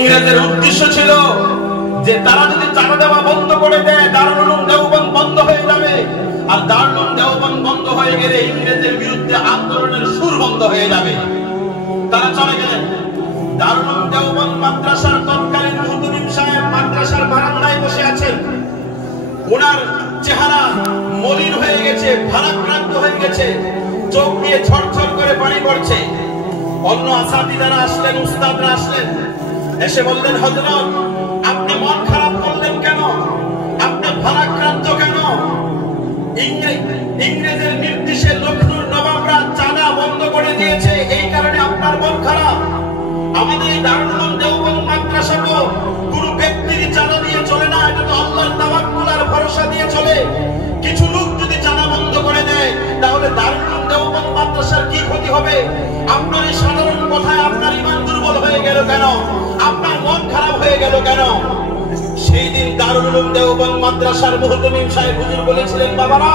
ইংরেজের উদ্দেশ্য ছিল যে তারা যদি চাঁদা দেওয়া বন্ধ করে দেয় দারুল উলুম দেওবন্দ বন্ধ হয়ে যাবে, আর দারুল উলুম দেওবন্দ বন্ধ হয়ে গেলে ইংরেজের বিরুদ্ধে আন্দোলনের সুর বন্ধ হয়ে যাবে। তারা চলে গেলেন। দারুল উলুম দেওবন্দ মাদ্রাসার তৎকালীন মুহতামিম সাহেব মাদ্রাসার বারান্দায় বসে আছেন। ওনার চেহারা মলিন হয়ে গেছে, ভারাক্রান্ত হয়ে গেছে, চোখ দিয়ে ঝরঝর করে পানি পড়ছে। অন্য আসাতিদারা আসলেন, উস্তাদরা আসলেন, এসে বললেন, হযরত আপনি মন খারাপ করলেন কেন? আপনি ভারাক্রান্ত কেন? ইংরেজের নির্দেশে লখনৌর নবাবরা চাঁদা বন্ধ করে দিয়েছে, এই কারণে আপনার মন খারাপ। আমাদের এই দারুল উলুম দেওবন্দ মাদ্রাসা তো কোনো ব্যক্তির চাঁদা দিয়ে চলে না, এটা তো আল্লাহর তাওয়াক্কুল আর ভরসা দিয়ে চলে। কিছু লোক যদি চাঁদা বন্ধ করে দেয় তাহলে দারুল উলুম দেওবন্দ মাদ্রাসার কি ক্ষতি হবে? আপনার এই সাধারণ কথায় আপনার ঈমান দুর্বল হয়ে গেল কেন? আপনার মন খারাপ হয়ে গেল কেন? সেই দিন দারুল উলুম দেওবন্দ মাদ্রাসার মুহতামিম সাহেব হুজুর বলেছিলেন, বাবারা,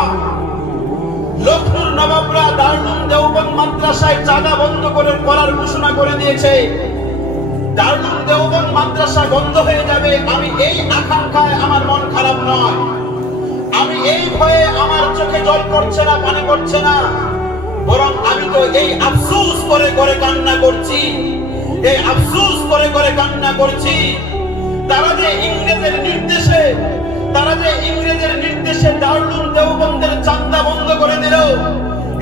লখনৌর নবাবরা দারুল উলুম দেওবন্দ মাদ্রাসায় চাঁদা বন্ধ করার ঘোষণা করে দিয়েছে, দারুল উলুম দেওবন্দ মাদ্রাসা বন্ধ হয়ে যাবে। আমি এই আকাঙ্ক্ষায় আমার মন খারাপ নয়, আমি এই ভয়ে আমার চোখে জল পড়ছে না, পানি পড়ছে না, বরং আমি তো এই আফসোস করে করে কান্না করছি, এই আফসোস করে করে কান্না করছি। তারা যে ইংরেজের নির্দেশে দারুল উলুম দেওবন্দের চাঁদা বন্ধ করে দিল,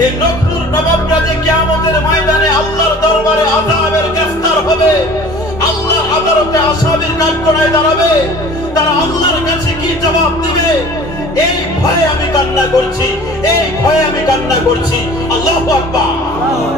এই লখনৌর নবাবরা যে কিয়ামতের ময়দানে আল্লাহর দরবারে আযাবের গ্রেফতার হবে, আল্লাহর আদালতে আসামির কাঠগড়ায় দাঁড়াবে, তারা আল্লাহর কাছে কি জবাব দিবে, এই ভয়ে আমি কান্না করছি, এই ভয়ে আমি কান্না করছি। আল্লাহু আকবার।